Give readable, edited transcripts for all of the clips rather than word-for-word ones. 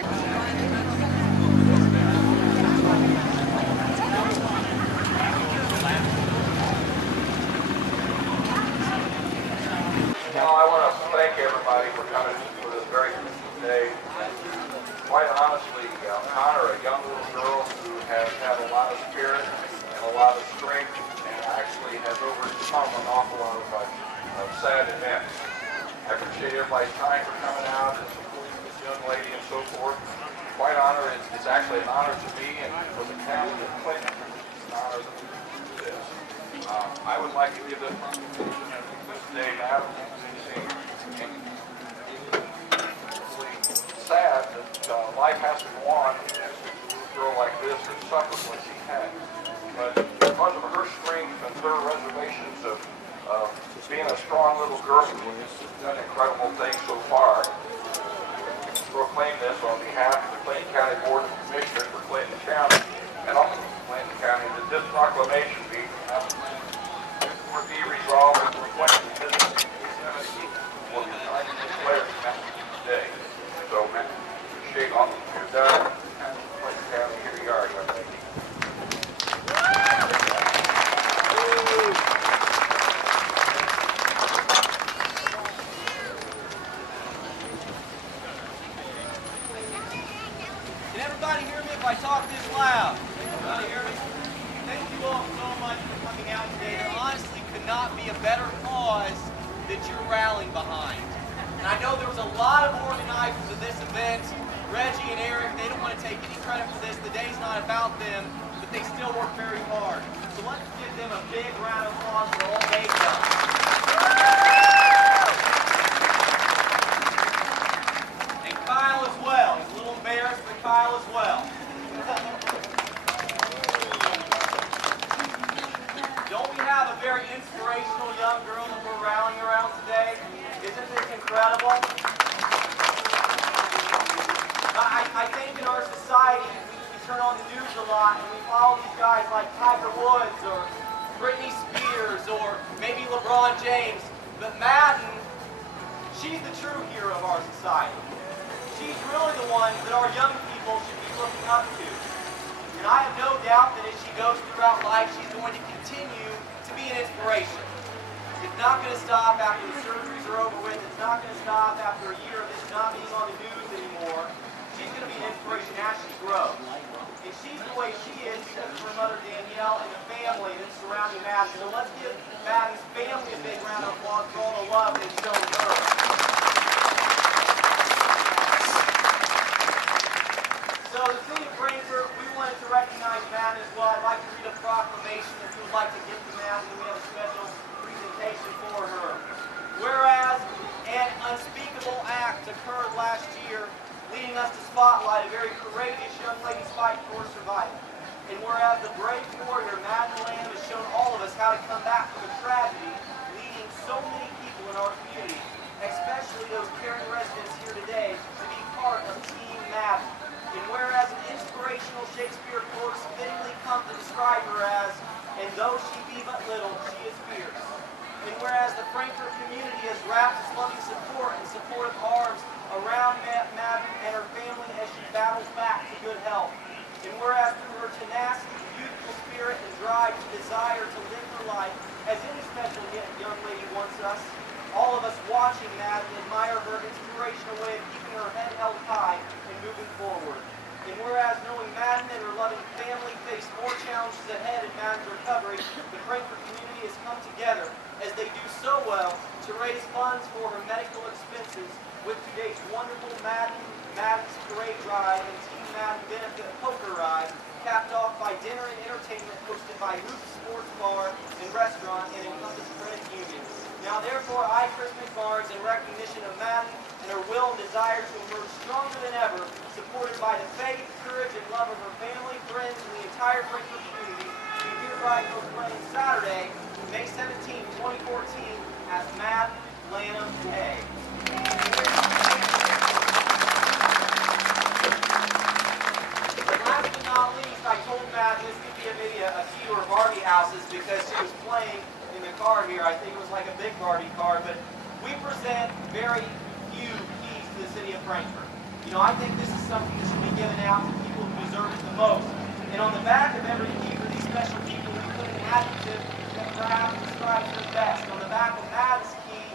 I want to thank everybody for coming for this very special day. Quite honestly, honor a young little girl who has had a lot of spirit and a lot of strength and actually has overcome an awful lot of sad events. I appreciate everybody's time for coming out and supporting this young lady and so forth. Quite honor, it's actually an honor to me and for the family of Clinton. It's an honor that we do this. I would like to give this day now. Sad that life has to go on. A girl like this that suffers when she can. But because of her strength and her reservations of being a strong little girl, she's done incredible things so far. Proclaim this on behalf of the Clinton County Board of Commissioners for Clinton County and also Clinton County that this proclamation be resolved and reflected in this 17th will be declared today. So, appreciate all that you've done. Clinton County, here you are. Thank you. Can everybody hear me if I talk this loud? Everybody hear me? Thank you all so much for coming out today. There honestly could not be a better cause that you're rallying behind. And I know there was a lot of organizers of this event. Reggie and Erick, they don't want to take any credit for this. The day's not about them, but they still work very hard. So let's give them a big round of applause for all they've done. And Kyle as well. He's a little embarrassed, but Kyle as well. Don't we have a very inspirational young girl that we're rallying around today? Isn't this incredible? I think in our society, we turn on the news a lot and we follow these guys like Tiger Woods or Britney Spears or maybe LeBron James. But Madyn, she's the true hero of our society. She's really the one that our young people should be looking up to. And I have no doubt that as she goes throughout life, she's going to continue to be an inspiration. It's not going to stop after the surgeries are over with. It's not going to stop after a year of this not being on the news anymore. She's going to be an inspiration as she grows. And she's the way she is because of her mother Danielle and the family that's surrounding Madyn. So let's give Madyn's family a big round of applause for all the love they've shown her. So the City of Frankfort, we wanted to recognize Madyn as well. I'd like to read a proclamation if you would like to give to Madyn. We have a special presentation for her. Whereas an unspeakable act occurred last year, leading us to spotlight a very courageous young lady's fight for survival. And whereas the brave warrior Madyn Lanum has shown all of us how to come back from a tragedy, leading so many people in our community, especially those caring residents here today, to be part of Team Madyn. And whereas an inspirational Shakespeare quote fittingly comes to describe her as, "And though she be but little, she is fierce." And whereas the Frankfort community has wrapped its loving support and supportive arms around Madyn and her family as she battles back to good health. And whereas through her tenacity, youthful spirit, and drive to desire to live her life as any special young lady wants us, all of us watching Madyn admire her inspirational way of keeping her head held high and moving forward. And whereas knowing Madyn and her loving family face more challenges ahead in Madyn's recovery, the Frankfort community has come together, as they do so well, to raise funds for her medical expenses with today's wonderful Madyn's Parade Drive and Team Madyn Benefit Poker Ride, capped off by dinner and entertainment hosted by Hoops Sports Bar and Restaurant and Encompass Credit Union. Now therefore, I, Chris McBarnes, in recognition of Madyn and her will and desire to emerge stronger than ever, supported by the faith, courage, and love of her family, friends, and the entire Frankfort community, do hereby proclaim Saturday, May 17, 2014, as Madyn Lanum Day. Last but not least, I told Madyn this could be maybe a key to her Barbie houses because she was playing in the car here. I think it was like a big Barbie car, but we present very few keys to the City of Frankfort. You know, I think this is something that should be given out to people who deserve it the most. And on the back of every key for these special people, we put an adjective that perhaps describes them best. On the back of Madyn's key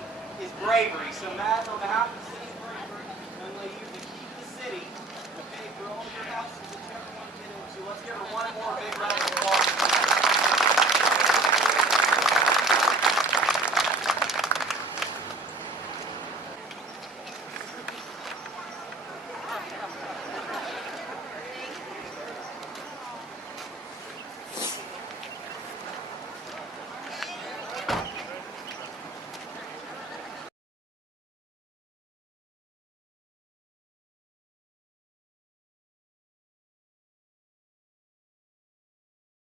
is bravery. So Madyn, on behalf of the City of Frankfort, I'm going to use to keep the city, okay, for all your houses that you ever want to get into. Let's give her one more